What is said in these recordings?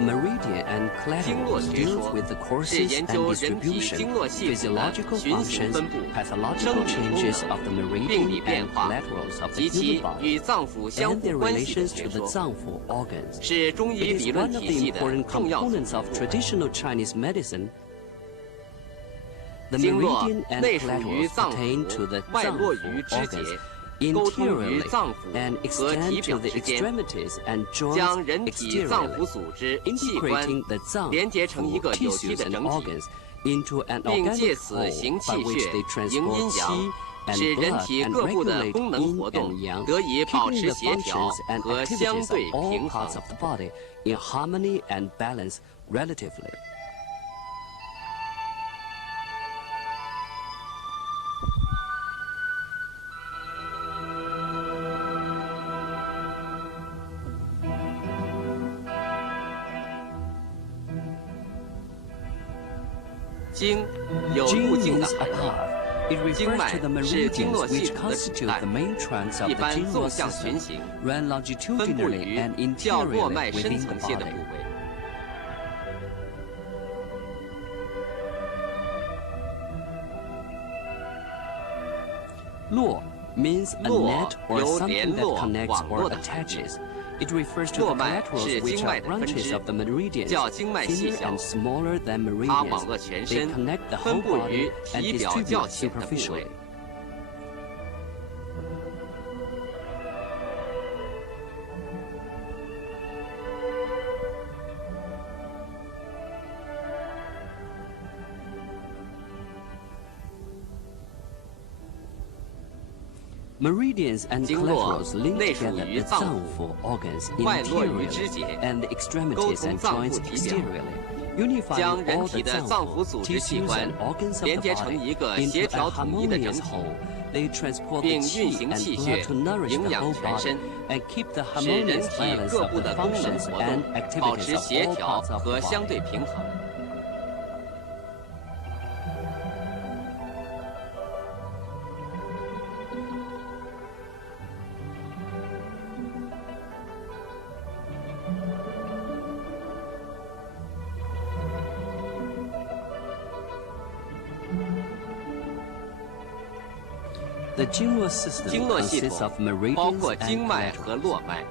meridian and 经络 collaterals 学 deals 说 with the 是 courses 研 and 究人体 distribution, 经络系统的 physiological 循行 functions, 分布、 pathological 生理功 changes 能、 of the 病理 meridian 变 and 化 collaterals of the 及其 human body, 与脏腑相 and 互 their 关系的 relations 学 to the 说， 脏腑organs. 是中医 It 理 is 论 one of 体 the 系的 important 重要组 components 成 of 部分。 traditional Chinese medicine. The 经络 meridian and 内属于 collaterals 脏 pertain to 腑 the， 外络于 脏腑 肢节， organs 沟通于 interiorly 脏腑 and 和体 extend 表 to the 之间， extremities and 将 joints 人体脏腑 exteriorly, 组织、器官 integrating the 脏连接成一个有 tissues 机的 and 整体， organs into an 并借 organic 此 whole 行 by 气 which 血 they 迎 transport 阴阳， qi and 使人 blood 体 and 各部的 regulate 功能 yin 活动 and yang, 得以保 keeping 持 the 协调 functions and 和相 activities 对 of all 平 parts 衡 of。the body in harmony and balance relatively. "经"有路 Jing 径的 means 含 a 义， path. It 经 refers 脉 to the 是经络 meridians 系 which 统的主 constitute 干 the，main trunks of 一 the 般 Jingluo 纵向 system, 循行， run 分布 longitudinally 于 and 较络 interiorly 脉深 within the 层些的部 body. 位。Luo means a 络 net or 由 something 联 that 络、 connects 网络 or 的含义。 attaches. It refers to the 络脉 collaterals 是 which 经 are 脉的分 branches 支， of the meridians, 较经脉细 thinner 小 and smaller than 它网 meridians. 络全 They 身， connect the 分 whole 布于 body and 体表较 distribute 浅的部 superficially. 位。Meridians and 经络 collaterals link 内属 together 于 the 脏腑， 脏腑 organs 外络于肢 interiorly 节， and the 沟 extremities 通 and 脏腑 joints 体表， exteriorly, unifying 将人 all 体 the 的脏腑 脏腑 组织器 tissues 官 and organs of 连 the 接成 body 一个 into 协 a 调统一的整 harmonious 体， whole. They transport 并 the 运 qi 行 and 气 blood 血 to nourish 营 the 养 whole 全 body 身， and keep the 使人 harmonious 体 balance 各 of 部 the 的功能 functions 活 and 动保 activities 持 of 协 all 调 parts of 和 the 相 body. 对平衡。The Jingluo system 经络系 consists 统 of 包 meridians 括 and 经脉和 collaterals. 络脉。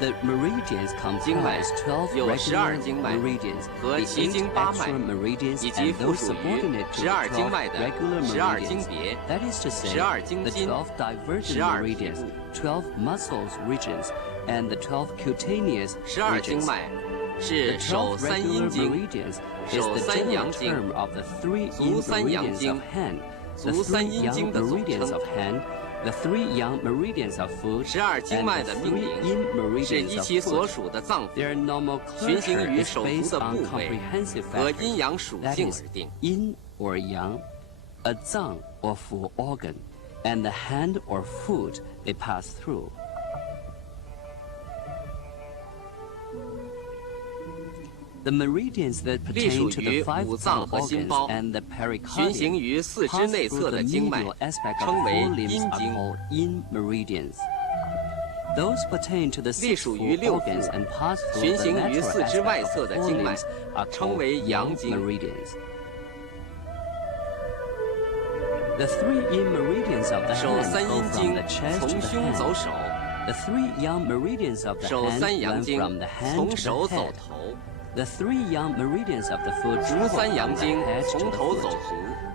The meridians 经脉 comprise 12有 regular 12经脉 meridians, 和 the 奇经 8八脉 extra meridians, 以及 and 附 those 属于 subordinate to the 12经 12脉的 regular 12经 meridians. 别、 That is to say, 12经 the 筋、 12 divergent 12 meridians, 皮 12 muscles regions, and the 12 cutaneous 12经 regions. 脉 The 是手 12三 regular 阴经、 meridians is 手 the 三 general 阳经、 term of the 3 足 yin 三阳 meridians 经、 of hand, the 足 3三阴 yang 经的总 meridians 称。 of hand, the 3 yang meridians of foot, 12经 and 脉 the 的 3命名 yin 是 meridians 依 of 其所 foot. 属的脏腑 Their 循行 nomenclature 于 is 手足 based 的 on 部位 comprehensive 和 factors, 阴阳属 that 性 is, 而定。 yin or yang, a zang or fu organ, and the hand or foot they pass through. The meridians that 隶属 pertain to 于 the 5五脏 zang 和心 organs 包， and the 循行 pericardium 于四肢 pass 内 through 侧 the 的经脉 medial aspect of 称为 four limbs 阴 are 经。 called yin meridians. Those pertain to the 隶 six 属于 full 六 organs 腑 and pass through 循 the 行于 lateral 四肢外 aspect 侧 of 的 the 经 four 脉 limbs are 称 called 为阳 yang 经。 meridians. The 3 yin meridians of the 手 hand 三 go 阴 from 经 the chest to 从 the 胸走 hand. 手， The 3 yang meridians of the 手 hand 三阳 run 经 from the hand 从 to 手 the 走 head. 头， The 3 yang meridians of the foot 足 travel 三 from 阳 the 经 head to 从 the 头走 foot. 足，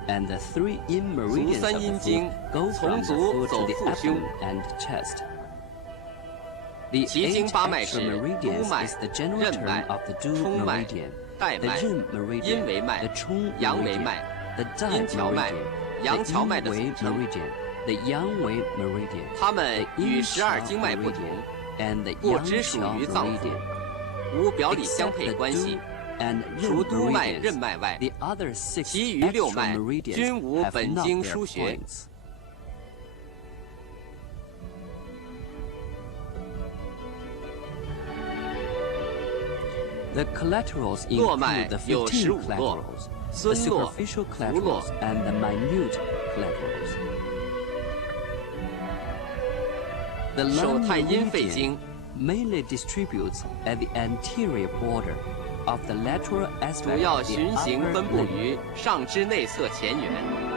And the 3 yin 足 meridians 三 of the 阴经 foot go 从 from the 足 foot 走 to the 腹胸。 abdomen and chest. The 奇经 8八脉 extra 是 meridians 督脉 is the、general 任 term 脉、 of the du 冲脉、 meridian, 带 the 脉、 yin 阴 meridian, 维脉 the chong 阳维 meridian, 脉、 the 阴 dai 荞脉、 meridian, 阳 the 荞脉 yin 的 wei 总称。 meridian, the yang wei meridian, 它们 the 与 yin 12 qiao 经脉不同， meridian, and the 不 yang 只属 qiao 于脏腑， meridian. 无表里相 Except 配 the 关系 du。and 除 yin 督脉、任 meridians, 脉外， the other 6其余六 extra 脉 meridians 均无 have 本 not 经 their 书学。 points. The collaterals 络脉 include the 有 15 15络 collaterals, the 孙络、 superficial 浮络 collaterals, and the minute collaterals. The 手 lung 太阴肺 meridian 经 mainly distributes at the anterior border of the lateral 主 aspect 要 of the 循行 upper 分布 limb. 于上肢内侧前缘。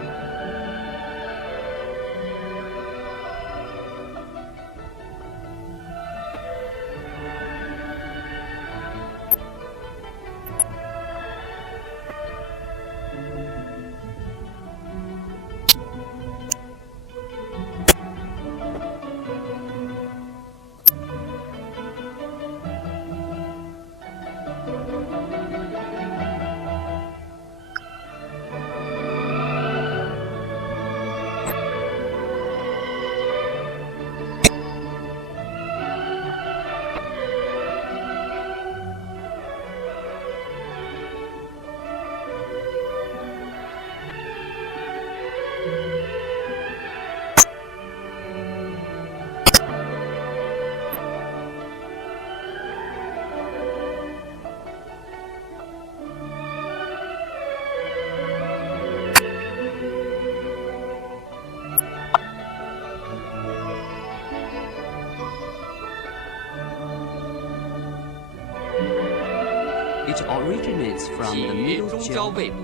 It originates from 起 the 于 middle 中焦 jaw, 背部，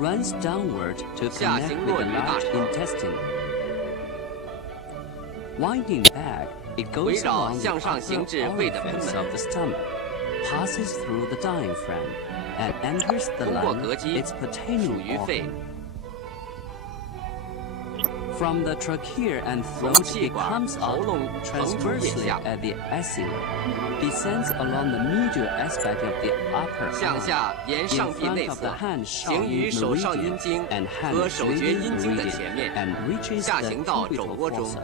runs downward to 下 connect 行 with 落 the 于大 large 肠， intestine. Winding back, it 围 goes 绕 along the 向上 upper 行至胃的贲 orifice 门 of，the stomach, passes through the diaphragm, and enters the 通过 lung, 膈肌 its 属 pertaining 于肺 organ. From the trachea and 从 throat, 气 it 管、 comes 喉 up 咙、承珠液 transversely 下， at the axilla, descends along the medial aspect of the upper 向 arm, 下沿 in 上臂 front 内 of the 侧， hand 行于手上阴 meridian 经 and 和 hand 手厥 meridian 阴经的前面， and reaches 下 the 行到 cubital 肘窝中。 fossa.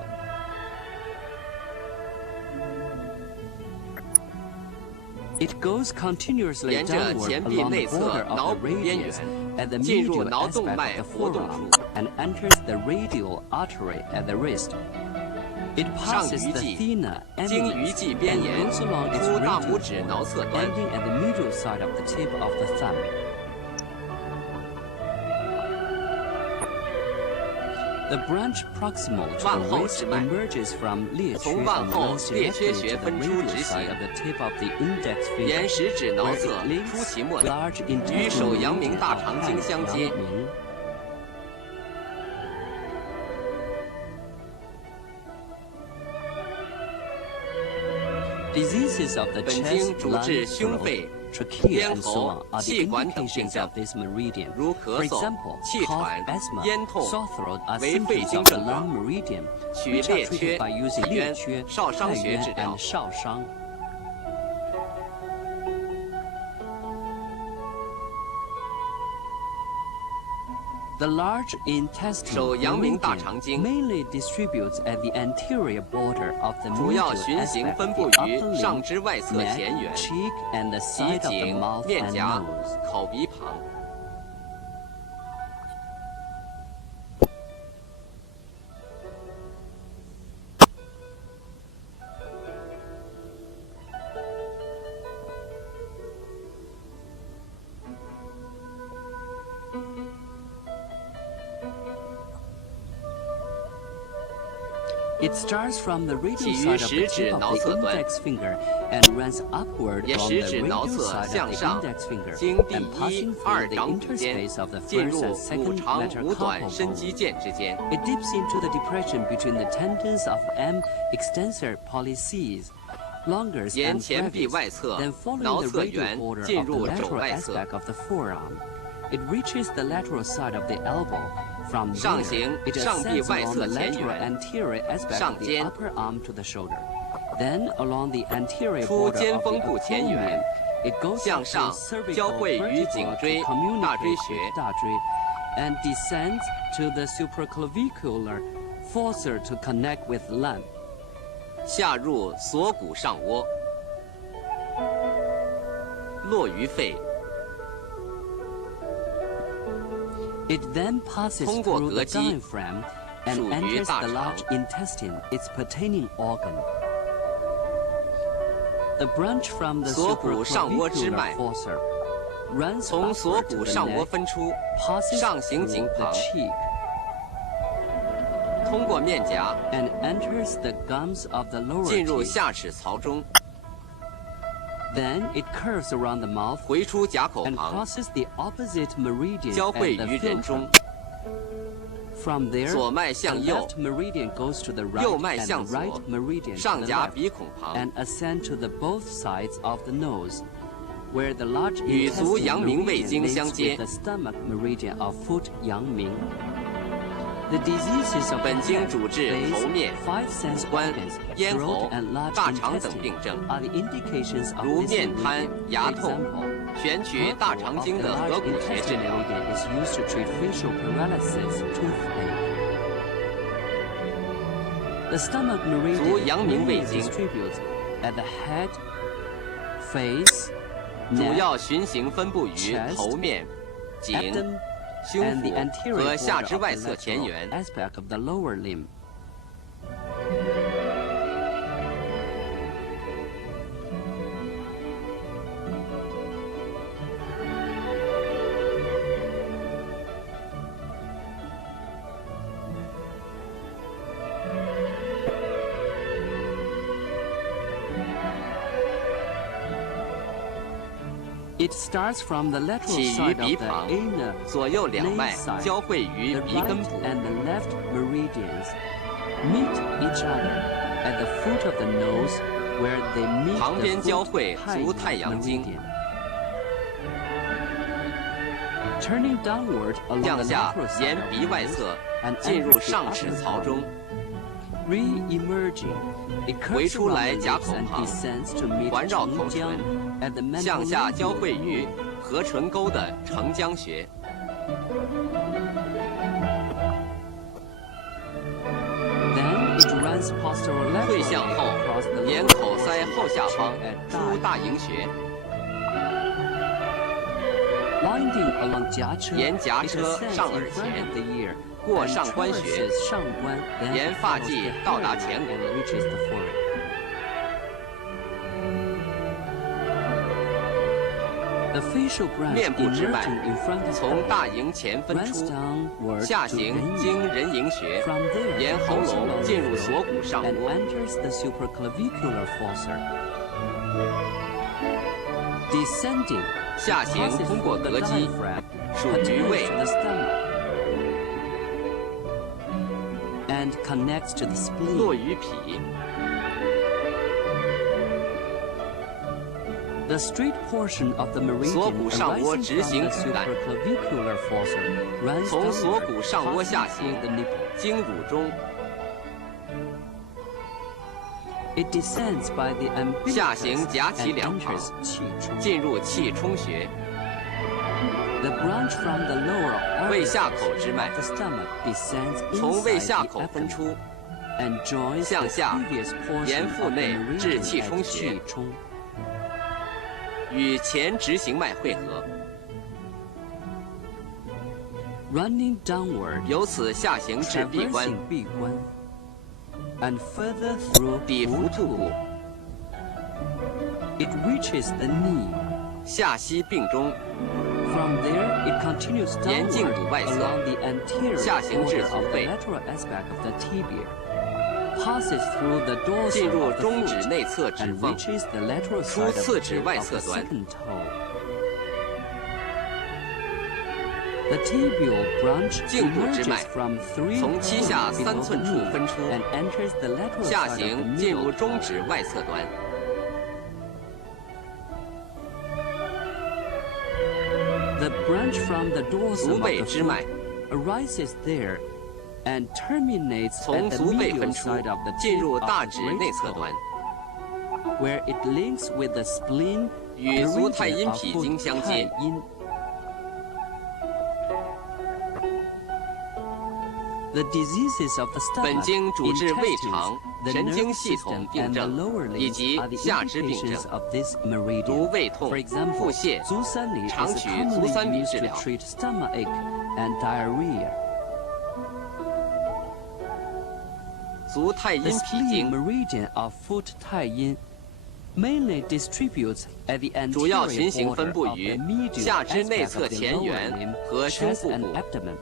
It goes continuously 沿着 downward 前臂 along 内 the 侧 border 脑 of 部 the 边缘， radius at the 进入 medial 脑动 aspect 脉 of the 活动 forearm 处， and enters the radial artery at the wrist. It 上 passes 鱼 the 际 thenar 经鱼 eminence 际边 and 沿 goes along its 出大拇 radial 指挠 border, 侧端， ending at the middle side of the tip of the thumb. The branch proximal to 腕 the 后 wrist 之脉 emerges from 裂缺从腕 and 后 runs 裂缺 directly 穴 to the 分出 radial 直 side 行 of the tip of the index 沿 finger, 食指挠 where 侧 it links 出其末了， large 与 intestine 手阳明 meridian 大 of 肠经 hand 相接。 阳明. Diseases of the 本 chest, 经主 lung, 治胸 throat, 肺、 trachea, 咽 and so 喉 on are the 气管等病 indications 症 of this meridian. 如 For 咳嗽、 example, 气 cough, 喘、 asthma, 咽痛 sore throat are 为肺 symptoms 经 of the 症状 lung meridian, 取 which are 裂 treated 缺、 by using 体冤、裂缺、少商太穴治 渊 疗 and。少商. The large intestine 手阳明大 meridian 肠经 mainly distributes at the anterior border of the 主要 medial 循行 aspect 分 of 布 the 于 upper 上 limb, 肢外侧 neck, 前缘、 cheek, and the 脐 side of the 颈、 mouth 面 and 颊 nose.、口鼻旁。 It starts from the radial 起于 side of the 食指 tip of 挠 the 侧端， index finger and runs upward 沿 on 食 the 指挠 radial 侧 side 向 of the 上， index finger 经第 and 一、 passing 二 through the 掌骨间 interface of the 进 first 入 and 五 second 长 metacarpal 五短伸 bone. 肌腱之间， It dips into the depression between the tendons of M extensor pollicis, longus 沿 and 前臂 brevis, 外侧 then 挠 following the 侧 radial 缘 border 进 of the 入肘 lateral 外侧， aspect of the forearm. It reaches the lateral side of the elbow. From 上 there, 行 it 上臂 ascends 外 along 侧 the 前 lateral 缘， anterior aspect 上 of the 肩 upper arm to the shoulder. Then, along the anterior 出 border 肩 of 峰 the 部前缘， acromion, it goes 向 up 上 the cervical 交汇于 vertebra 颈 to 椎、大 communicate 椎 with 穴， 大椎 and descends to the supraclavicular fossa to connect with lung. 下入锁骨上窝，落于肺， It then passes 通过 through the 膈肌， diaphragm and 属于 enters 大 the 肠。 large intestine, its pertaining organ. The branch from the 锁骨上窝支 supraclavicular 脉 fossa runs 从锁 upward to 骨 the 上窝 neck, 分出， passes 上行 through 颈 the 旁， cheek, 通过面颊 and enters the gums of the lower 进入 teeth. 下齿槽中， Then it curves around the mouth 回出甲口 and 旁， crosses the opposite meridian 交汇 at the 于人中 philtrum.。From there, 左脉 the 向右， left meridian goes to the right 右脉 and 向 the right 左， meridian to 上 the 颊 left, 鼻孔旁， and ascend to the both sides of the nose, where the large 与足 intestine 阳明胃经 meridian 相 links 接 with the stomach meridian of foot yang ming. The diseases of the 本经 head, 主治 face, 头面、 five sense 关 organs, 咽 throat 喉 and large 大肠等 intestine 病症， are the indications of 如 this 面瘫、 meridian. 牙 For 痛 example,，选取大肠经的合谷穴治疗。 is used to treat facial paralysis, toothache. The stomach 足 meridian 阳明胃 mainly 经 distributes at the head, face, 主 neck, 要循行分布于 chest, 头面、颈、 abdomen, 胸 and the 腹 anterior 和下 border 肢 of 外 the 侧前 lateral 缘。 aspect of the lower limb. It starts from the lateral 起于 side 鼻 of the 旁， inner 左右两脉 nase side. 交汇于 The 鼻根 right 部， and the left meridians meet each other at the foot of the nose, where they meet 旁 the 边交 foot 汇足太阳经。 meridian. Turning downward along 向 the 下 lateral side 沿 of 鼻 the 外 nose 侧 and 进 enters 入 the 上齿 upper 槽 bone. 中， Re-emerging, it 回 curves 出 around 来 the 甲 lips 口 and 旁， descends to meet 环绕口 承浆 唇， at the 向下交 mandibular 汇于合唇沟的承浆穴。 Then it runs 退 posterolaterally 向后 across the， 沿 lower 口腮后下方 at 出大迎穴， Winding along 颊车，沿颊 it 车 ascends 上 in 耳 front 前 of the ear, 过 and 上关穴 traverses 上关，then 沿 it 发 follows 际 the 到达 hairline 前额 and reaches the forehead. The facial branch 面部支脉 emerging in front of 从 the 大迎前分 runs 出， downward 下 to 行 人 经 迎 人迎穴， From there, 沿 it 喉 goes 咙 along 进入 the 锁 throat 骨上 and 窝， enters the supraclavicular fossa. Descending, 下行 passes 通过 through the 膈肌， diaphragm, 属于 continues 胃 to the stomach, and connects to the 落 spleen. 于脾， The straight portion of the 锁 meridian 骨上窝 arising 直 from 行 the 骨干， supraclavicular fossa runs 从锁 downward, 骨上窝 passing 下 through 行 the nipple. 经乳中， It descends by the 下 umbilicus 行夹 and 脐两旁， enters 气冲。进入气冲穴， The branch from the lower 胃下 orifice 口支脉 of the stomach descends 从胃 inside 下 the 口分 abdomen 出， and joins 向 the 下 previous 沿 portion 腹 of the 内至 meridian 气 at 冲穴气冲。与前直行脉汇合， Running downward, 由此下行至闭关， traversing 闭关 and further through 底服兔骨， It reaches the knee. 下膝并中， From there, it continues 沿胫 downward 骨外侧 along the anterior 下行至 border 足 of the 背 lateral aspect of the tibia, passes through the 进 dorsal 入 of the 中指 foot, 内侧指 and 缝， reaches the lateral 出 side of 次 the 指 tip 外 of 侧 the 端， second toe. The tibial branch 胫部支脉 emerges from 3从膝下 below 3 the 寸处 knee 分出， and enters the lateral 下 side of the 行进入 middle 中 toe. 指外侧端， The branch from the 足 dorsum of 背 the 支脉 foot arises there and terminates 从 at the 足背 medial 分出 side of the， 进 tip 入 of 大 the 指 great 内侧 toe, 端， where it links with the spleen 与足太 meridian 阴 of 脾 foot 经相接， 太阴. The diseases of the 本 stomach, 经主治胃肠 intestines,、the 神经 nervous 系统 system, 病 and the 症 lower 以 limbs 及 are the 下肢病 indications 症， of this 如 meridian. 胃痛 For、example, 腹泻、足三里常 is 取 commonly 足三里 used 治 to 疗。 treat stomachache and diarrhea. 足太 The 阴脾 spleen 经 meridian of foot 太阴 mainly distributes at the 主要 anterior 循行分 border 布 of 于 the medial 下肢内 aspect 侧 of the 前 lower 缘 limb, 和胸 chest 腹 and 部， abdomen.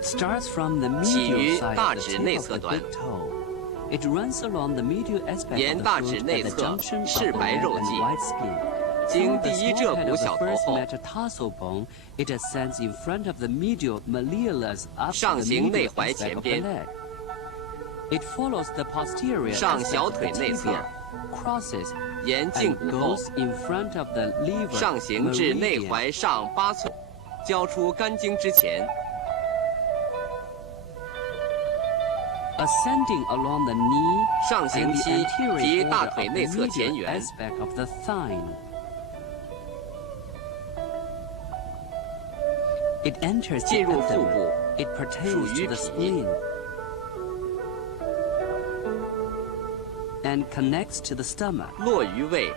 It starts from the 起于 medial side 大 of the 指 tip 内 of 侧 the 端 big toe. It runs along the medial aspect 沿 of 大 the 指 foot 内 at the 侧 junction of 是 the 白 red 肉 and 际， white skin. 经 Through the 第一 small 蹠 head 骨 of the 小头 first 后， metatarsal bone, it ascends in front of the medial malleolus up to 上 the 行内 medial 踝 aspect 前 of the 边， leg. It follows the posterior 上 aspect 小 of the 腿内侧， tibia, crosses, 沿胫 and 骨后 goes in front of the lever 上行至内 meridian. 踝上8寸，交出肝经之前， Ascending along the knee 上 and 行 the 期 anterior 及 border 大 of 腿 the 内侧前 medial 缘， aspect of the thigh. It enters the 进入腹 abdomen. 部， It 属 pertains 于 to the 脾， spleen and connects to the stomach. 络于胃，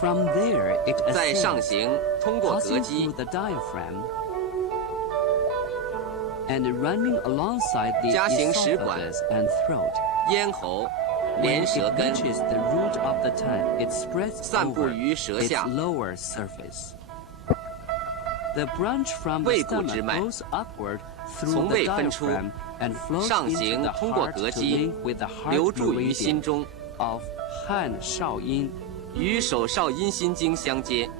From there, it 在上 ascends, 行通过膈 passing 肌 through，the diaphragm and running alongside the 夹行食管 esophagus and throat. 咽喉， When 连 it 舌根， reaches the root of the tongue, it spreads 散布 over 于舌 its 下， lower surface. The branch from the 胃骨之 stomach 脉 goes upward through 从 the 胃分出， diaphragm and flows 上 into 行 the 通过 heart 膈 to 肌 link with the heart 流注于 meridian 心中， of Han Shao Yin. 与手少阴心经相接。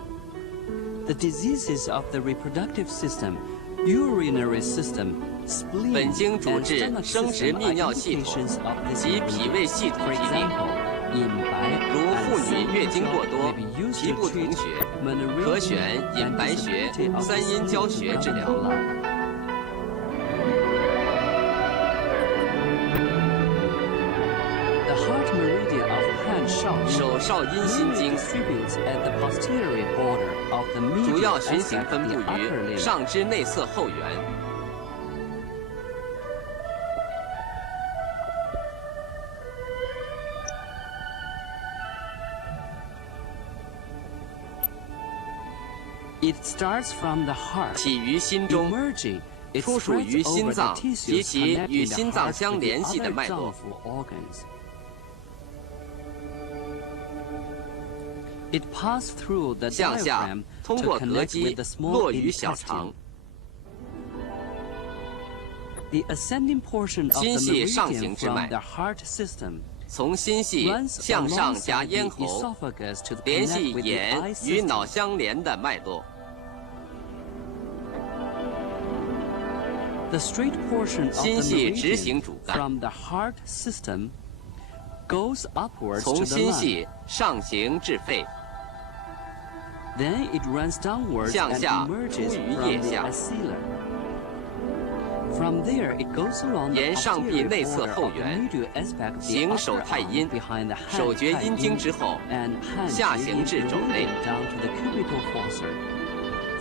The diseases of the reproductive system, urinary system, 本 spleen, 经主 and 治 stomach 生殖 system 泌 are 尿系统 indications of this 及脾胃 disease. 系统 For 疾病， example, 隐白如 and 妇女月经过 silver 多 may be used 皮 to 部同 treat 血， menorrhagia 可选 and 隐白穴 disability of the 三阴交 skin 穴治 to 疗。 govern blood. The heart meridian of Han Shao 手少阴心 mainly 经 distributes at the posterior border of the 主 medial 要循行 aspect 分 of 布 the upper 于 limb. 上肢内侧后缘， It starts from the heart, 起于心中， emerging. It 出属 spreads 于 over 心 the 脏及 tissues 其与 connecting 心 the 脏 heart 相 with 联 the 系的 other 脉络， 脏腑 organs. It passed through the 向下 diaphragm 通 to 过膈 connect 肌 with the small 落于小肠 intestine.，The ascending portion of the 心系上 meridian 行之脉 from the heart system 从心系 runs 向上夹 alongside 咽 the 喉， esophagus to 联 connect 系 with the 眼 eye 与脑 system. 相连的脉络。 The straight portion of 心 the 系直 meridian 行主干， from the heart system goes upwards 从 to the 心 lung. 系上行至肺， Then it runs downwards 向 and 下 emerges 出于 from 腋 the 下。 axilla. From there, it goes along the 沿上臂 posterior 内侧 border 后 of the 缘， medial aspect of the 行手 upper 太 arm 阴， behind the 手 hand 厥 太 阴经之后， and hand 下行至肘内 meridian down to the cubital fossa.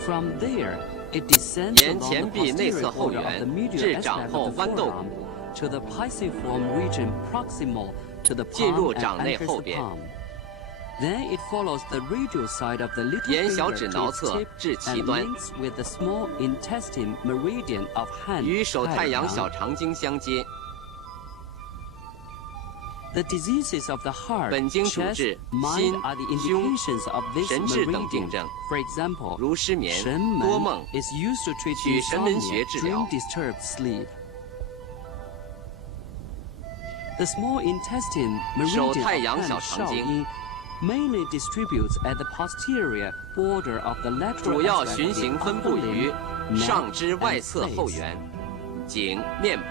From there, it descends 沿 along 前 the 臂内侧 posterior 后 border of 缘 the medial 至掌 aspect 后 of the 豌豆 forearm 骨， to the pisiform region proximal to the 进入 palm 掌 and 内 enters 后 the 边， palm. Then it follows the radial side of the little 沿小 finger 指 to 挠 its 侧 tip 至其 and 端， links with the small intestine meridian of hand. 与手太阳小 太阳 肠经相接。 The diseases of the heart, 本经主 chest, 治 mind 心 are the 胸 indications of this 神志等病 meridian. 症， For example, 如失眠、神多梦 门 is used to treat 取神门 insomnia 穴治疗 during disturbed sleep. The small intestine 手 meridian 太 of 阳 hand 小肠经 Shaoyin mainly distributes at the posterior border of the lateral 主要 aspect 循 of the 行分 upper 布于 limb, 上 neck, 肢外 and 侧后 face. 缘、颈、面部。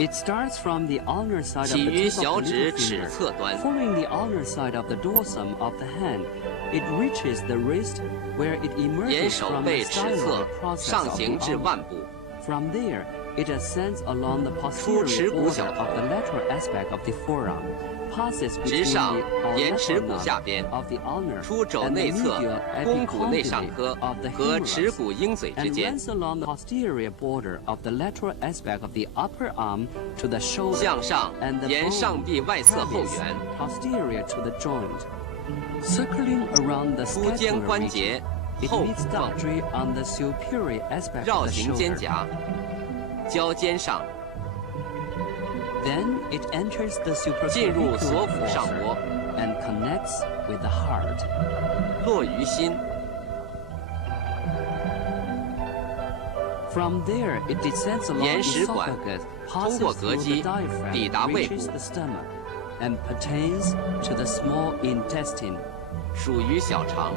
It starts from the ulnar side of 起 the 于 tip 小 of the 指 little 尺 finger. 侧端， Following the ulnar side of the dorsum of the hand, it reaches the wrist where it 沿 emerges 手 from the 背尺侧 styloid process 上 of 行 the 至 arm. 腕部， From there, It ascends along the 出耻 posterior 骨 border 小 of 头 the lateral aspect of the forearm, passes 直 between 上 the 沿耻 ulnar 骨下边， of the ulnar 出肘 and the 内侧 medial 肱骨内上 epicondyle 颌 of the 和耻 humerus, 骨鹰嘴之 and 间， runs along the posterior border of the lateral aspect of the upper arm to the shoulder 向上 and the 沿 bone 上臂外侧后 pelvis 缘， posterior to the joint. Circling around the 突肩 scapular 关 region, 节 it 后 meets 缝， doctrine on the superior aspect 绕 of the 行肩 shoulder. 胛，交肩上， Then it enters the 进入 supraclavicular 锁骨上 fossa 窝， and connects with the heart. 落于心， From there, it descends along 沿食管 esophagus, 通 passes 过膈 through 肌 the diaphragm, 抵达胃部 reaches the stomach, and pertains to the small intestine. 属于小肠。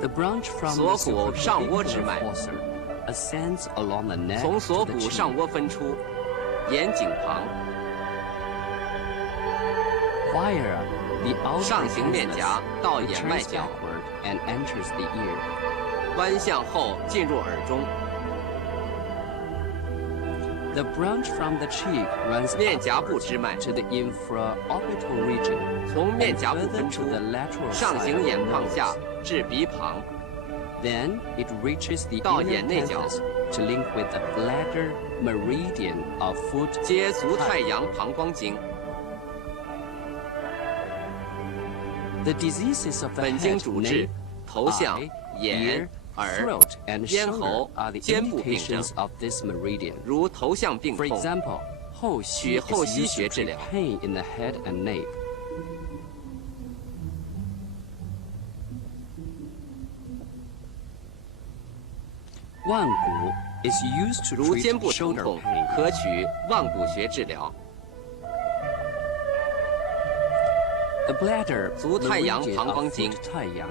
The branch from 锁 the 骨上窝支 supraclavicular 脉 fossa ascends along the neck 从 to 锁 the 骨 chin. 上窝分出，沿颈旁， Via the outer 上行面 canthus, 颊到 it 眼外 turns 角， backward and enters the ear. 弯向后进入耳中， The branch from the cheek runs 面颊部 upwards 支脉 to the infraorbital region, 从面 and 颊部 further 分 to 出 the，lateral 上 side 行 of the 眼眶 nose. 下至鼻旁， Then it reaches the 到 inner 眼内角， canthus to link with the bladder meridian of foot. 接足太阳膀胱经。 The diseases of the 本经 head, 主治 neck, 头项、 eye, 眼 ear,、耳、 throat, and 咽 shoulder 喉 are the 肩部病症 indications of this meridian. 如头项病 For 痛， example, 后溪取后 is 溪 used 穴 to 治 treat 疗。 pain in the head and neck. 腕骨 is used to 如肩 treat 部疼 shoulder 痛， pain. 可取腕骨穴治疗。 The bladder 足太阳 meridian 膀 of 胱经 foot 太阳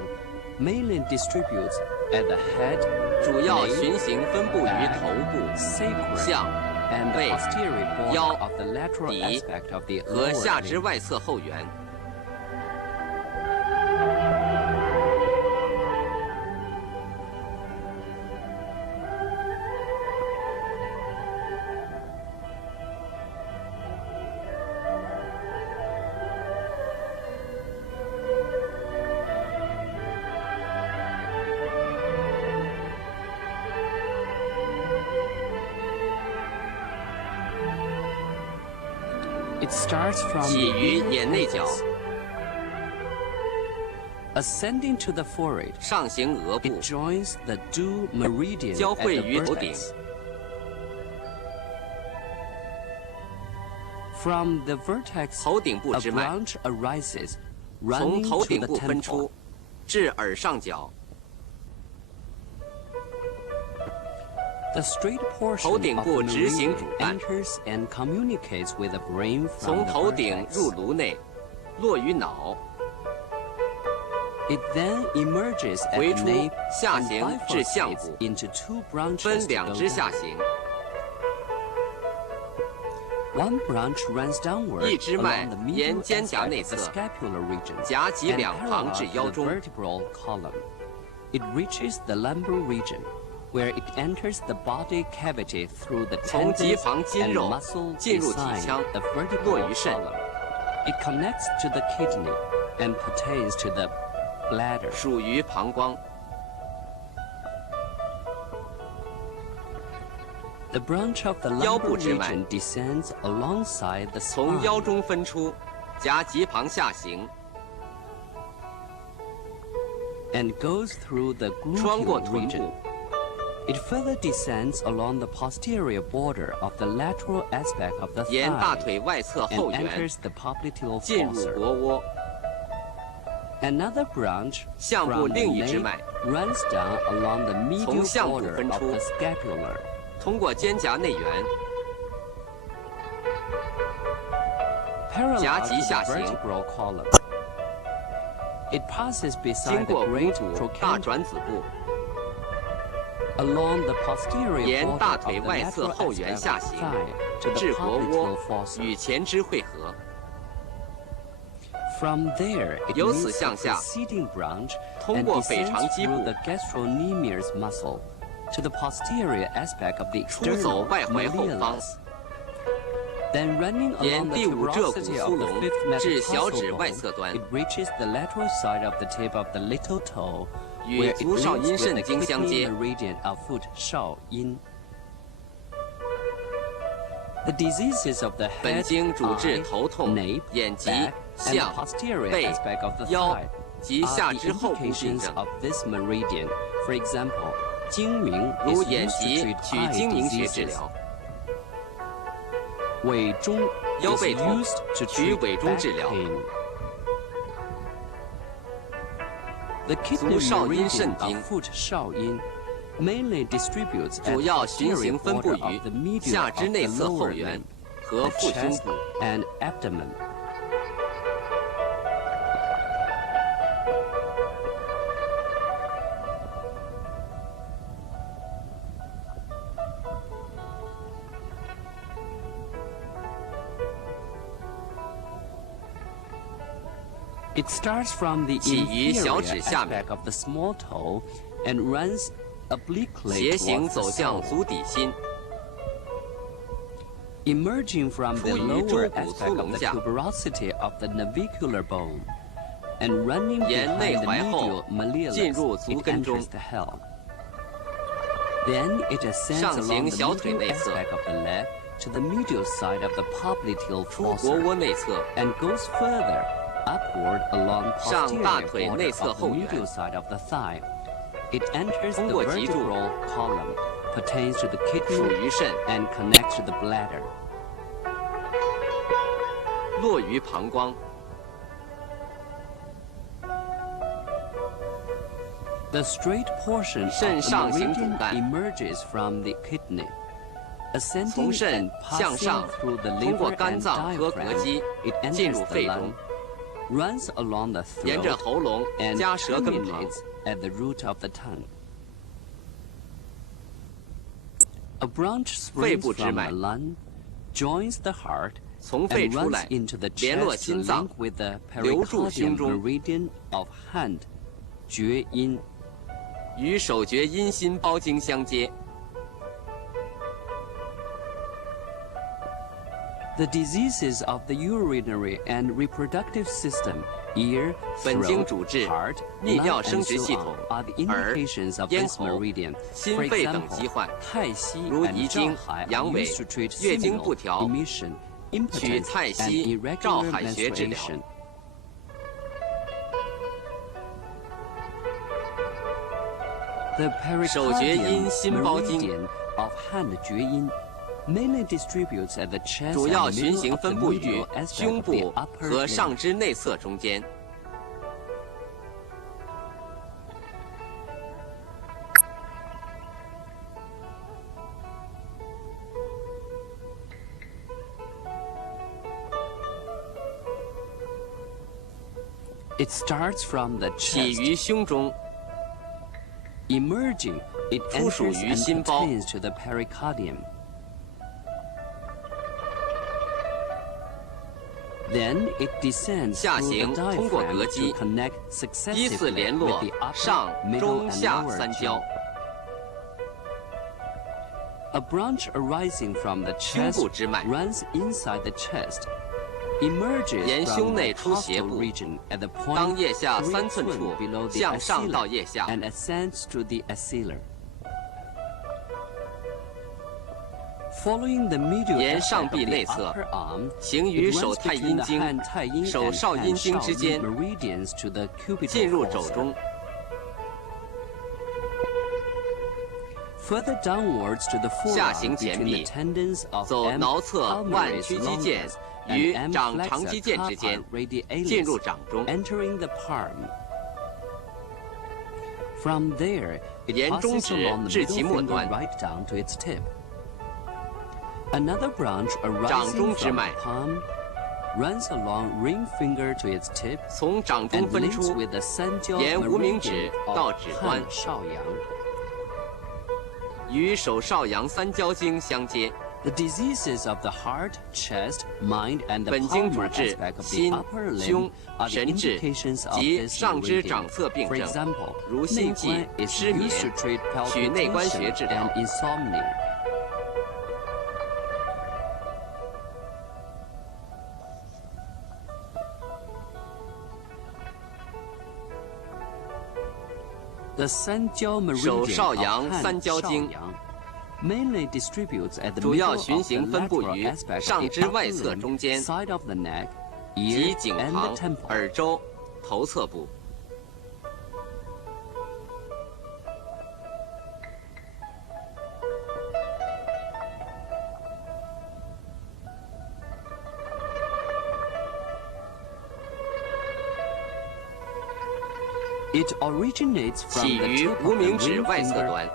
mainly distributes at the head, 主要 neck, 循行分布于头部、 sacrum, 项 and the 背 posterior 腰 border of the lateral 底 aspect of the 和 lower 下肢 limb. 外侧后缘。 It starts from 起 the 于 inner 眼内角， canthus, ascending to the forehead. 上行额部 It，joins the due meridian 交 at 汇 the 于头顶。 vertex. From the vertex, 头顶部 a 支脉 branch arises, 从 running 头 to 顶 the 部分 temple. 出，至耳上角。 The straight 头 portion 顶 of 部 the 直行 meridian 主干， enters and communicates with the brain 从 from the 头顶 vertex. 入颅内，落于脑， It then emerges at 回 the 出 nape 下 and 行至项 bifurcates 骨， into two branches 分 to 两 go 支下 down. 行。 One branch runs downward 一支脉 along the 沿 medial 肩胛 aspect 内 of the 侧， scapular region 夹脊 and 两旁 parallel 至 to 腰 the 中， vertebral column. It reaches the lumbar region, where it enters the body cavity through the 从脊 tendons 旁筋 and 肉 muscle 进入体 beside 腔， the 落 vertebral 于肾， column. It connects to the kidney and pertains to the bladder. 属于膀胱。 The branch of the 腰 lumbar 部支脉 region descends alongside the 从腰 spine. 中分出，夹脊旁下行， And goes through the 穿过 gluteal 臀 region. 部， It further descends along the posterior border of the lateral aspect of the 沿大 thigh 腿外侧后 and 缘 enters the popliteal 进入 fossa. 腘窝， Another branch 项部 from the 另一支 nape 脉 runs down along the medial 从项部 border 分 of 出 the scapular. 通过肩胛内缘， Parallel 夹 to 脊 the 下行， vertebral column. It passes 经 beside 过 the 股 great 骨大 trochanter 转子部， along the posterior 沿 border 大 of 腿 the 外侧 lateral 后缘 aspect 下 of the 行， thigh to the 至腘 popliteal 窝 fossa. 与前肢汇合， From there, it 由此 meets 向 the 下， preceding branch 通 and 过腓 descends 肠肌 through 部 the gastrocnemius muscle. to the posterior aspect of the 出走 external 外踝后方， malleolus. Then running 沿 along the 第五蹠骨 tuberosity 粗 of the 龙 fifth 至小指 metatarsal 外 bone, 侧端， it reaches the lateral side of the tip of the little toe, 与 where it 足少 meets 阴 with 肾 the 经相 kidney 接。 meridian of foot 少阴. The diseases of the 本 head, 经主治 eye, 头痛、 nape, 眼疾、 back, and the 项、 posterior 背、 aspect of the 腰 thigh 及 are 下 the 肢后部病 indications 症。 of this meridian. For example, 睛明如 is 眼 used to 疾 treat 取 eye 睛明穴治 diseases. 疗，尾中腰 is 背痛 used to 取 treat 尾中 back 治疗。 pain. The 足 kidney 少阴 meridian 肾 of 经 foot 少阴 mainly distributes at 主 the 要循 posterior 行分布 border 于 of the medial 下 of 肢内 the 侧后 lower 缘 limb, 和 the 腹胸 chest 部。 and abdomen. It starts from the 起于小 inferior 指下面， aspect of the small toe and runs obliquely 斜行 towards the 走向 sole. 足底心， Emerging from the 出于 lower 蹠骨 aspect 粗 of 龙 the 下， tuberosity of the navicular bone and running 沿内 behind the 踝后 medial 进入 malleolus, 足 it 跟中， enters the heel. Then it ascends 上 along 行 the 小腿 medial 内侧， aspect of the leg to the medial side of the popliteal 出腘 fossa 窝内侧， and goes further upward along 上大 posterior 腿 border 内侧 of the 后缘， medial side of the thigh. It enters 通 the 过脊柱， vertebral column, pertains to the 属 kidney 于肾， and connects to the bladder. 落于膀胱， The straight portion of 肾 the 上行主 meridian 干， emerges from the kidney. 从 Ascending 肾 and 向 passing 上， through the 通过 liver 肝 and 脏和膈 diaphragm, 肌 it 进 enters 入 the 肺 lung, 中， runs along the 沿着 throat, 喉咙 and 加舌根旁， terminates at the root of the tongue. A branch 肺 springs 部支 from 脉 the lung, joins the heart, 从肺 and 出 runs 来， into the 联络 chest to 心脏 link，with the 流注胸 pericardium 中， meridian of hand, 厥阴. 与手厥阴心包经相接。 The diseases of the urinary and reproductive system, ear, 本经 throat, 主治 heart, 泌 lung, 尿 and 生殖 so 系 on 统、 are the 耳、 indications of 咽 this 喉、 meridian. 心 For 肺等疾 example, 患，太息如 and 遗精、 照海 阳 are 痿、 used to treat 月经 seminal, 不调、 emission, 取 impotence, 太 and 息、照 irregular 海穴治疗。 menstruation. The 手厥阴 pericardium 心包经 meridian of hand 厥阴 mainly distributes at the chest 主 and 要 the 循 middle 行 of the 分布于 medial aspect 胸 of the 部 upper 和 limb. 上肢内侧中间。 It starts from the 起 chest. 于胸中， Emerging, it 出属 enters 于 and 心包。 pertains to the pericardium. Then it descends 下 through 行 the 通过 diaphragm 膈肌， to connect 依次 successively 联 with 络 the upper, 上、 middle, 中、 and 下 lower 三焦 jaw.。A branch arising from the 胸 chest 部支脉， runs inside the chest, emerges 沿 from 胸 the 内出斜 costal 部， region at the 当 point 腋下 33寸 寸 处 below the 向上到 axilla 腋下， and ascends to the axilla. Following the medial 沿 aspect 上 of 臂 the 内侧， upper arm, 行 it 于 runs 手太 between 阴 the 经、 hand 太阴手 and 少阴 hand 经之 少阴 间， meridians to the 进 cubital 入肘 fossa. 中， Further downwards to the 下 forearm 行前 between 臂， the tendons of 走 M. 桡侧腕 palmaris 屈肌腱 longus 与 and M. 掌 flexor 长肌腱之 carpi 间， radialis, 进入掌中， entering the palm. From there, it 沿中 passes 指 along the 至 middle 其末 finger 端， right down to its tip. Another branch 掌 arising 中支 from 脉 the palm runs along ring finger to its tip 从掌中 and 分 links 出， with the 三焦沿无名指 meridian 到 of 指端汉少阳。与手少阳三焦经相接。The diseases of the heart, chest, mind, and the 本经主 palmar 治 aspect of the 心、 upper 胸 limb、are the 神志 indications of 及 this 上肢 meridian. 掌侧病 For 症， example, 如心悸、 内关 is 失眠 used to treat 取内关穴 palpitation 治疗 and insomnia. The 三焦 meridian 手 of 少阳 hand 三焦经 少阳 mainly distributes at the 主 middle 要 of 循 the 行分布 lateral 于 aspect of 上 the 肢 upper 外侧 limb, 中间 side of the neck, 及 ear, 颈 and 旁 the、temple. 耳周、头侧部。 It originates from 起 the 于 tip 无 of the 名指 ring 外侧 finger, 端，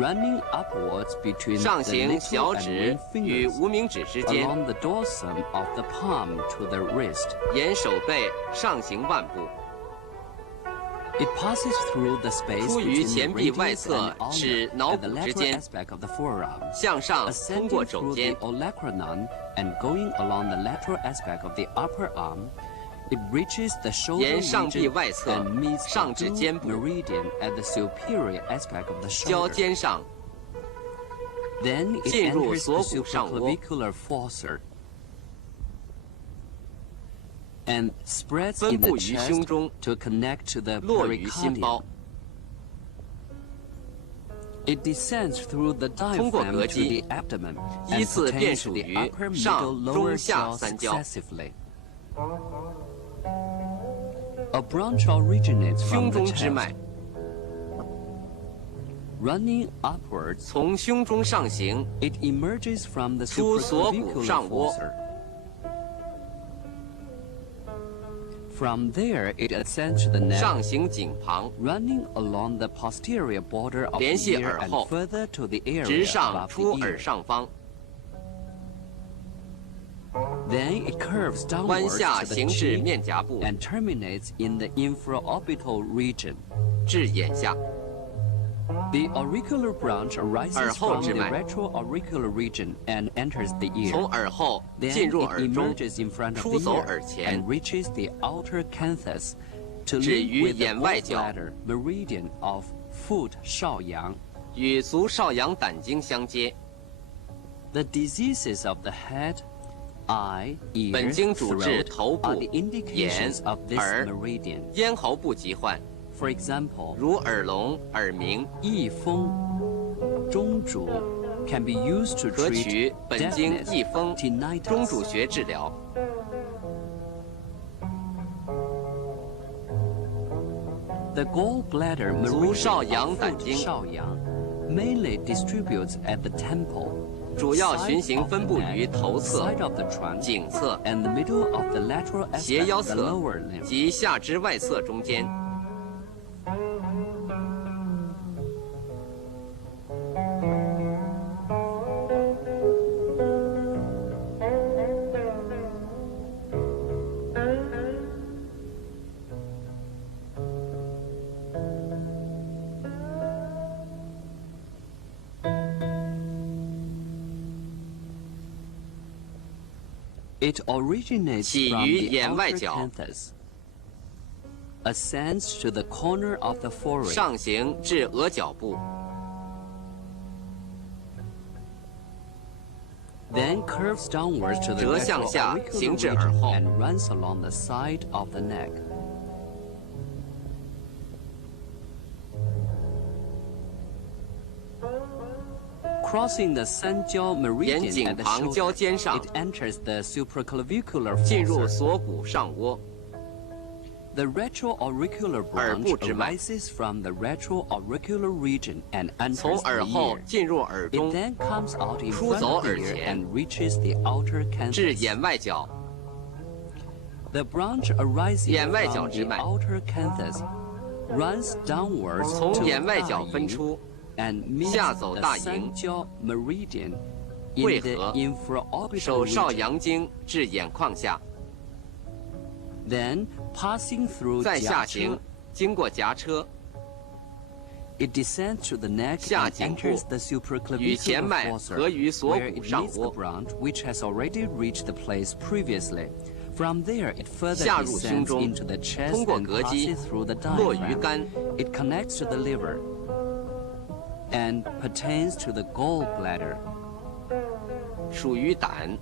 running upwards between 上 the 行 little 小 and 指 ring 与 fingers, 无名指之间， along the dorsum of the palm to the wrist. 沿手背上行腕部， It passes through the space 出于 between the 前臂外 radius 侧 and 至 ulnar 脑 at the 骨之 lateral 间， aspect of the forearm, 向上通 ascending 过肘 through 间 the，olecranon and going along the lateral aspect of the upper arm. It reaches the shoulder 沿上臂 region 外侧 and meets 上 the 至 due 肩部， meridian at the superior aspect of the 交 shoulder. 肩上， Then it 进入 enters 锁 the 骨上窝， supraclavicular fossa and spreads 分 in the 布于胸 chest 中， to connect to the 落于心 pericardium. 包， It descends through the 通过 diaphragm 膈 to 肌， the abdomen 依 and 次便 pertains 属 to the 于 upper, 上、 middle, 中、 lower 下 jaw 三焦。 successively. A branch originates 胸 from the 中之脉 chest, running upwards. 从胸中上行， It emerges from the 出锁骨 supraclavicular 上窝， fossa. From there, it ascends to the neck, 上行颈旁， running along the posterior border of the 联系 ear 耳 and 后， further to the 直 area 上 above 出 the 耳 ear. 上方， Then it curves 弯 downwards 下 to the 行至 cheek 面颊部 and terminates in the infraorbital region. 至眼下， The auricular branch arises 耳后 from 之 the 脉 retroauricular region and enters the 从 ear. 耳后 Then 进入 it 耳中， emerges in front of 出 the 走 ear 耳前 and，reaches the outer canthus to 止 link 于 with the 眼外角 gallbladder meridian of foot 少阳. 与足少阳胆经相接。 The diseases of the head, eye, ear, 本经主治 throat 头 are 部 the、indications 眼 of、this 耳、 meridian. 咽喉部疾患， For example, 如耳聋、耳鸣，易风、中主 can be used to 可取 treat 本经 deafness, 翳风、中主 tinnitus. 穴治疗。 The gallbladder 足少 meridian 阳 of 胆 foot 经 少阳 mainly distributes at the temple, 主要 side 循行 of the 分布于 neck, 头侧、 side of the trunk, 颈侧、 and the middle of the lateral 斜 aspect 腰 of the 侧 lower limb. 及下肢外侧中间。 It originates 起 from 于 the 眼外 outer 角， canthus, ascends to the corner of the forehead, 上行至额角部， then curves downwards to the 折向下， retroauricular 行至耳 region 后， and runs along the side of the neck. Crossing the 三焦 meridian 颈 at the 旁交 shoulder, 肩上， it enters the supraclavicular 进入 fossa. 锁骨上窝， The retroauricular 耳 branch 部之脉 arises from the retroauricular region and 从 enters 耳 the 后 ear. 进入耳 It 中， then comes out in 出 front 走 of the 耳 ear 前， and reaches the outer 至 canthus. 眼外角， The branch arising 眼外角 from 之 the 脉 outer canthus runs downwards 从 to 眼外角分 大龈出， and meets 下走 the 大龈，三焦 meridian 汇 in the 合， infraorbital 手少 region. 阳经至眼眶下， Then passing through 再下 颊 行 车， 经过颊车， It descends to the neck 下 and 颈部 enters the 与前 supraclavicular 脉 fossa, 合于锁 where 骨 it 上 meets the 窝， branch which has already reached the place previously. From there, it further 下入胸 descends 中， into the chest 通过 and 膈肌 passes through the 落于 diaphragm. 肝， It connects to the liver and pertains to the gallbladder. 属于胆，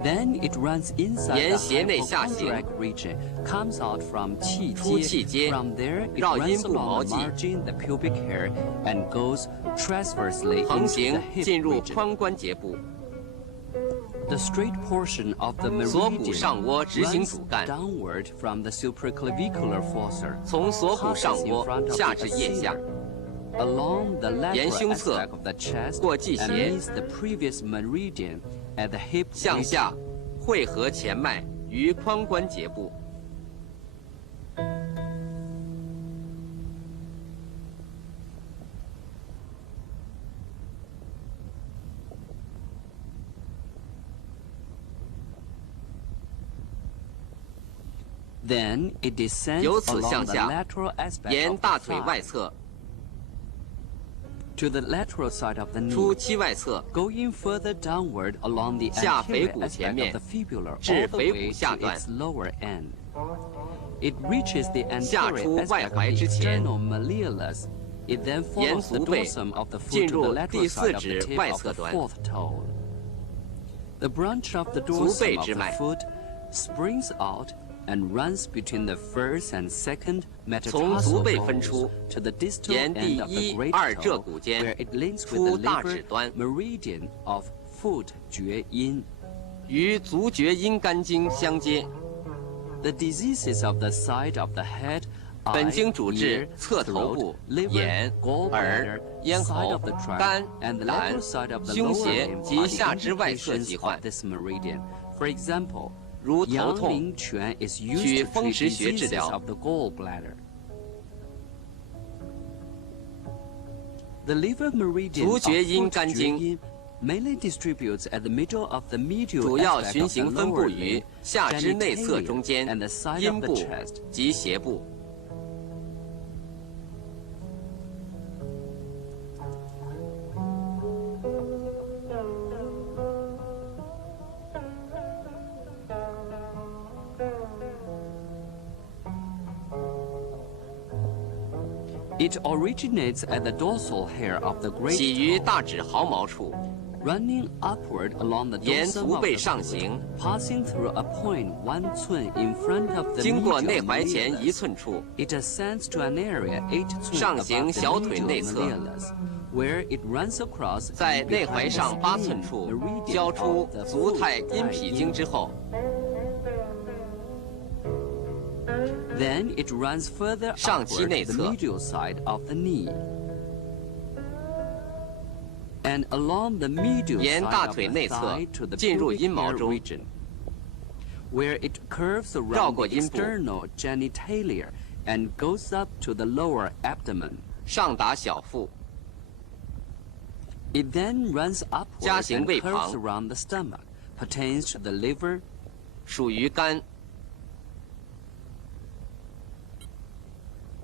Then it runs inside 沿 the 胁内下行， hypochondriac region, comes out from 出气街， From there, it 绕 runs 阴部 along 毛 the 际， margin, the pubic hair, and goes transversely 横 into 行 the hip 进入 region. 髋关节部， The straight portion of the 锁骨 meridian 上窝直行 runs 主干， downward from the supraclavicular fossa, 从锁骨上 passes in 窝 front of 下 the 至腋下， aceta, along the 沿 lateral 胸侧 aspect of the chest, 过际 and 胁， meets the previous meridian at the hip 向 region. 下汇合前脉于髋关节部。 Then it descends 由此 along 向 the 下， lateral aspect 沿 of 大 the 腿外 thigh 侧 to the lateral side of the knee, 出膝外侧， going further downward along the 下腓 anterior 骨前 aspect 面 of the fibula 至 all the 腓骨 way 下 to 段 its lower end. It reaches the 下 anterior 出外 aspect of 踝 the 之前， external malleolus. It then 沿 follows the 足背 dorsum of the 进 foot to the 入 lateral 第四 side of the 指 tip 外 of 侧 the 端， fourth toe. The branch of the 足背 dorsum of 之 the 脉 foot springs out and runs between the first and second 从足 metatarsal 背分出， bones to the distal 沿 end 第 of the 一、 great 二肋 toe, 骨间 where it links with 出 the 大 liver 指端， meridian of foot 厥阴. 与足厥阴肝经相接。 The diseases of the side of the head, 本 eye, 经主治 ear, 侧头部 throat,、liver, 眼、耳 gallbladder,、咽 side 喉 of the、trunk, 肝、 and the 胆 lateral side of the 胸 lower 胁 limb 及 are 下 the 肢外侧 indications 疾 of 患， this meridian. For example, 如头 Yang 痛、 Ling Quan is 取 used to 风 treat 池穴治 diseases 疗 of the gallbladder. The liver meridian 足 of 厥阴 foot 肝经 厥阴 mainly distributes at the middle of the medial 主要 aspect 循 of the 行分布 lower 于 limb, 下肢内侧 genitalia, 中间 and the side 阴 of the 部 chest. 及胁部。 It originates at the dorsal hair of the great 起于 toe, 大指毫毛处， running upward along the 沿 dorsum 足 of 背 the 上 foot, 行， passing through a point 1 寸 in front of the 经过 medial 内踝前 malleolus. 1寸处， It ascends to an area 8寸上 above 行 the 小腿 medial 内侧， malleolus, where it runs across 在 and 内 behind 踝 the 上8 spleen 寸处 meridian 交 of 出 the 足 foot 太阴脾经 阴 之后， Then it runs further 上膝 upward 内 to 侧 the medial side of the knee. And along the medial 沿 side 大 of 腿 the 内侧 thigh to the 进入 pubic 阴毛 hair 中， region, where it curves 绕 around 过 the 阴部， external genitalia and goes up to the lower abdomen. 上达小腹， It then runs 夹 upward 行 and 胃 curves 旁， around the stomach, pertains to the liver, 属于肝，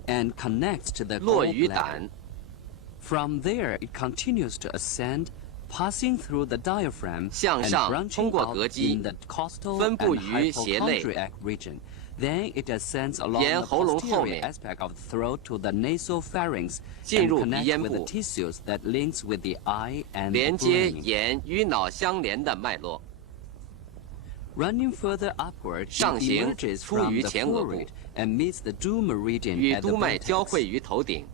and connects to the 落于 gallbladder. 胆， From there, it continues to ascend, passing through the diaphragm 向 and 上 branching 通过 out 膈肌 in the costal 分布 and 于胁内 hypochondriac region. Then it ascends along 沿 the 喉咙后 posterior 面 aspect of the throat to the nasopharynx 进 and 入鼻 connects 咽 with the 部， tissues that links with the eye and 连 the 接 brain. 沿与脑相连的脉络， Running further upward, it 上行 emerges 出 from 于 the 前额部， forehead and meets the due meridian 与 at the 督脉交 vertex. 汇于头顶，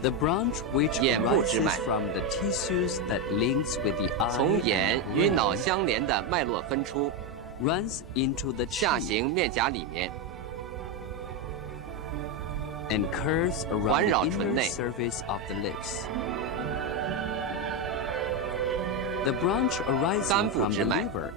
The branch which 眼部之 arises 脉 from the tissues that links with the eye 从 and 眼 the 与脑 brain 相连的脉络分出， runs into the 下 cheek 行面颊里面， and curves 环 around 绕 the 唇 inner 内。 surface of the lips. The branch 肝 arising 部 from 之 the 脉 liver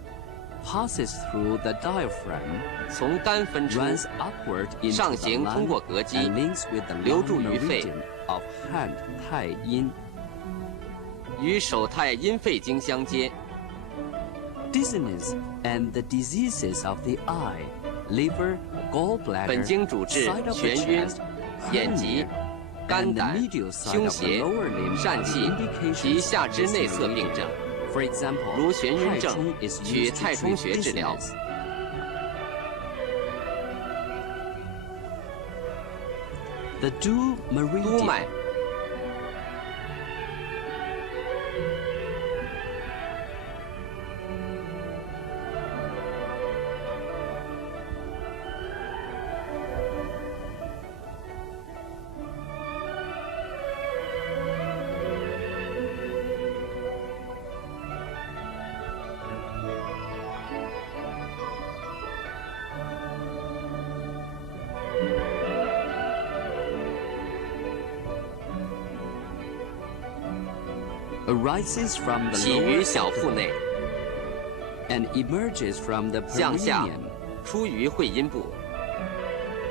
passes through the diaphragm, 从肝分出， runs upward into 上 the 行通 lung 过膈肌， and links with the 流 lung 注于肺。 meridian of hand 太阴. 与手太阴肺经相接， dizziness, and the diseases of the eye, liver, 本 gallbladder, 经主治 side of the 眩晕 chest,、眼疾、 hernia, 肝 and the 胆、 medial side 胸 of the 胁、 lower limb 疝 are 气 the 及 indications 下 of 肢 this 内侧病 meridian. 症， For example, 如眩晕症 太冲 is 取 used to 太冲穴 treat 治疗。 dizziness. The Du 督 meridian. 脉 arises from the 起于 lower 小腹内， and emerges from the 向下 perineum. 出于会阴部，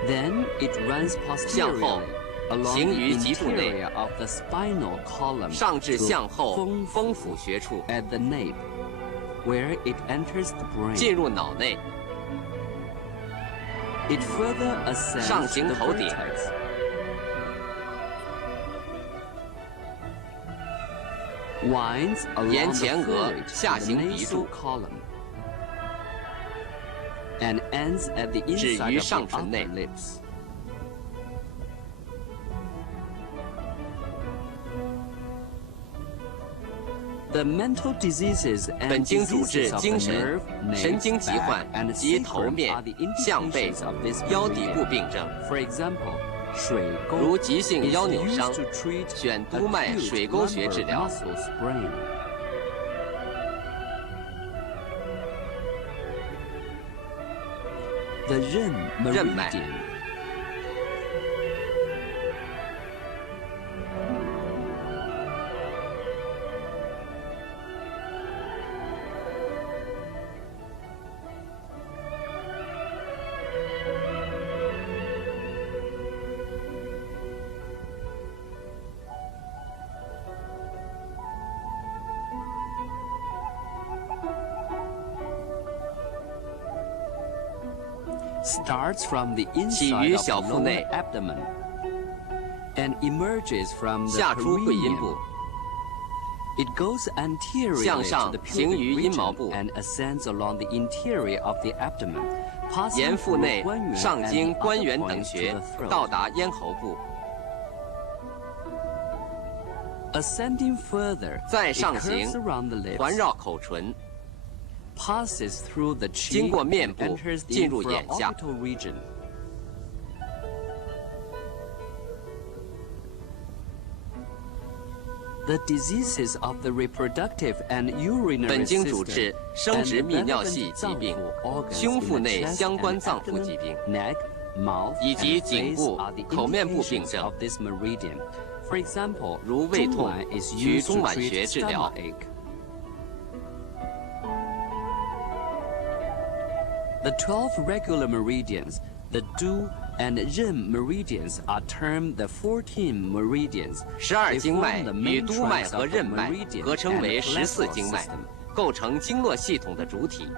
Then it runs 向后 posteriorly along 行 the 于脊柱内， interior of the spinal column 上至 to 向后风风府穴处， at the nape, where it enters the brain. 进入脑内， It further ascends 上 to 行 the 头顶， vertex. Winds along 沿 the 前额 pharynx 下 to 行 the 鼻 nasal 柱， column and ends at the 止 inside 于 of 上 the 唇内 upper lips. The mental diseases 本 and 经主治 diseases of 精 the 神、 nerve, 神 nape, 经疾 back, 患 and 及头 sacrum 面 are the、项背 indications of this、腰底部 meridian. 病症， For example, 水沟如急性 is 腰扭伤 used，to treat 选督脉 acute 水沟穴 lumbar 治疗。 muscle sprain. The Ren 任脉 meridian. Starts from the 起 inside 于 of the 小腹 lower 内， abdomen and emerges from the 下出会阴 perineum. 部， It goes anteriorly 向 to 上 the 行 pubic 于阴毛 region 部， and ascends along the interior of the abdomen, passing 沿腹 through 内关元上 and 经 the 关 other 元等 points to 穴 the，throat. 到达咽喉部， Ascending further, 再 it 上 curves 行， around the lips, 环绕口唇， passes through the cheek 经过面 and 部 enters the 进入眼下。 infraorbital region. The diseases of the reproductive and urinary 本经 system 主治生 and 殖 the 泌尿系 relevant 疾病 脏腑、organs 胸 in 腹 the 内 chest 相关 and 脏腑 abdomen, 疾病， neck, mouth, 以及 and 颈 face 部 are the 口面部病 indications 症 of this meridian. For example, 如胃痛， 中脘 is 取 used 中 to 脘 treat 穴治疗。 stomachache. The 12 regular meridians, the Du and Ren meridians, are termed the 14 meridians. 12 They 经 form 脉 the 与 main 督脉 trunks 和 of the 任脉 meridian 合称 and 为 the 14 cholesterol 经脉， system. 构成经络系统的主体。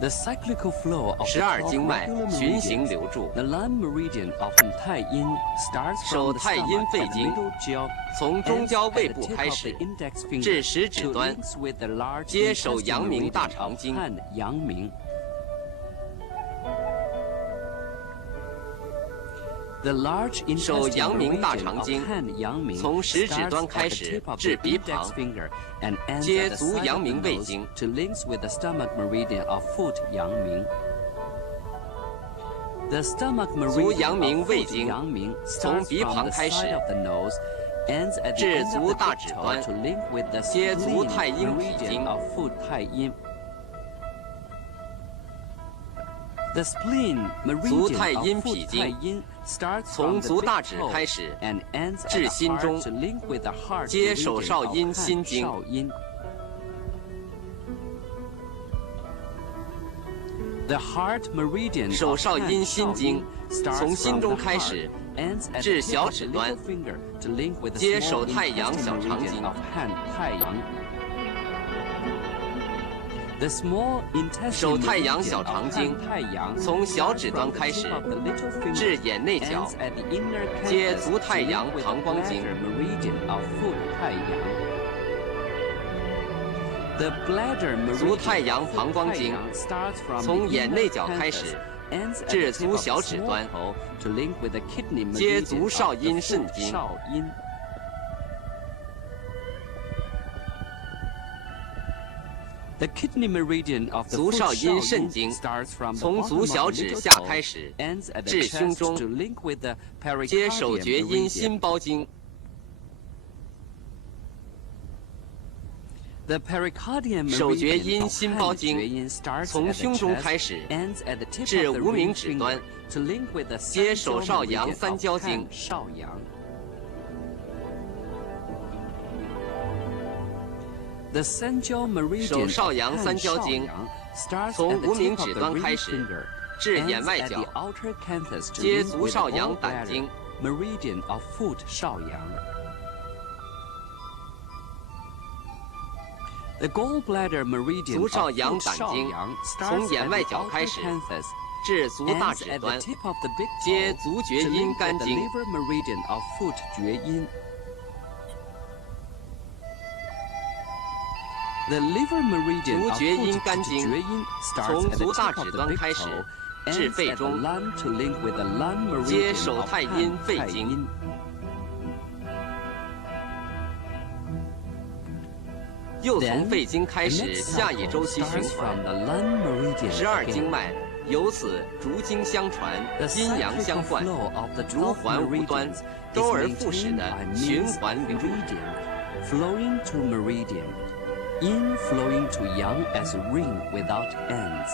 The cyclical flow of the 12 12经脉 regular 循行 meridians. 流注， The lung meridian of 太阴 starts 手 from the 太阴 stomach 肺 at 经 middle jaw, 从中焦 ends 胃 at 部 the tip 开 of 始 the index finger 至食指 to 端， links with the large 接手 intestinal 阳明大 meridian 肠 of 经，汉阳明。The large 手 intestinal 阳明大 region 肠 of 经， 汉阳明 从食指 starts 端 at 开 the 始 tip of 至 the 鼻 index 旁， finger and ends 接 at the 足 side 阳 of the 明胃 nose 经， to links with the stomach meridian of 腹阳明。The stomach 足 meridian 阳明 of 胃 腹 经， 阳明 从 starts 鼻 from 旁 the 开始， side of the nose, ends at the 至 end 足 of the 大 big 指 toe 端， to link with the 接足 spleen 太阴脾 meridian 经。 of 腹太阴。The spleen 足 meridian 太 of 阴 腹 脾 太 经， 阴 starts 从 from the 足 big 大指 toe 开始， and ends at 至 the 心 heart 中， to link with the heart 接手 meridian 少 of 阴心 汉 经。少阴。The heart meridian 手 of 少阴 汉 心 少 经 阴 starts 从心 from 中 the 开 heart 始， ends at 至 the tip 小 of 指 the 端 little finger to link with the 接 small 手太阳 intestinal 小肠 meridian 经 of hand 太阳。The small 手 intestinal 太阳 meridian 小 of 肠经 hand 太阳从小指 starts 端 from the 开始 tip of the little finger 至眼内角 ends at the inner 接 canthus 足太 to 阳 link with 膀胱 the 经 bladder meridian of foot 太阳。The bladder 足 meridian 太阳 of 膀 foot 胱 太 经 阳 starts from 从 the 眼 inner 内角开始 canthus ends at 至 the 足 tip of 小 the 指 small 端 toe to link with the kidney 接 meridian 足少 of the 阴肾 foot 经少阴。The kidney meridian of the 足 foot 少阴 少 肾 阴 经 starts from the 从 bottom 足 of 小 the 指 little 下 toe 开始 ends at the 至胸 chest 中 to link with the 接手 pericardium 厥阴 meridian. 心包经 The pericardium 手厥 meridian 阴 of 心包 hand 经 厥阴 starts 从 at the 胸中 chest 开始 ends at the tip 至 of the 无名 ring 指端 finger to link with the 接手 三焦少阳 meridian 三 of 焦经 hand 少阳。The 三焦 meridian 手少阳 of 三 hand 焦经 少阳 starts 从 at the 无名 tip of 指 the 端 ring 开始 finger 至 ends 眼外 at 角 the outer canthus to 接 link 足 with the 少阳胆 gallbladder 经 meridian of foot 少阳。The gallbladder meridian 足 of 少阳 foot 胆经少阳从 starts 眼 at 外 the 角 outer 开始 canthus 至足大 ends 指 at the 端 tip of the big 接 toe 足厥 to 阴 link 肝 with the 经 liver meridian of foot 厥阴。The liver meridian 足 of 厥 foot 阴肝经厥阴 starts 从 at the 足大 tip 指 of the 端 big 开始 toe 至 ends 肺 at the 中 lung to link with the lung 接 meridian 手 of 太阴 hand 肺太经阴。又从 Then 肺经开 the 始 next 下一 cycle 周期循 starts 环 from the lung meridian ，12 again. 经脉由此逐经相传， The 阴阳 cyclical 相贯， flow of the 如 12环无端 meridians，is 周而复始 maintained 的 by 循 means 环 of 流转。 meridian, flowing to meridian, yin flowing to yang as a ring without ends.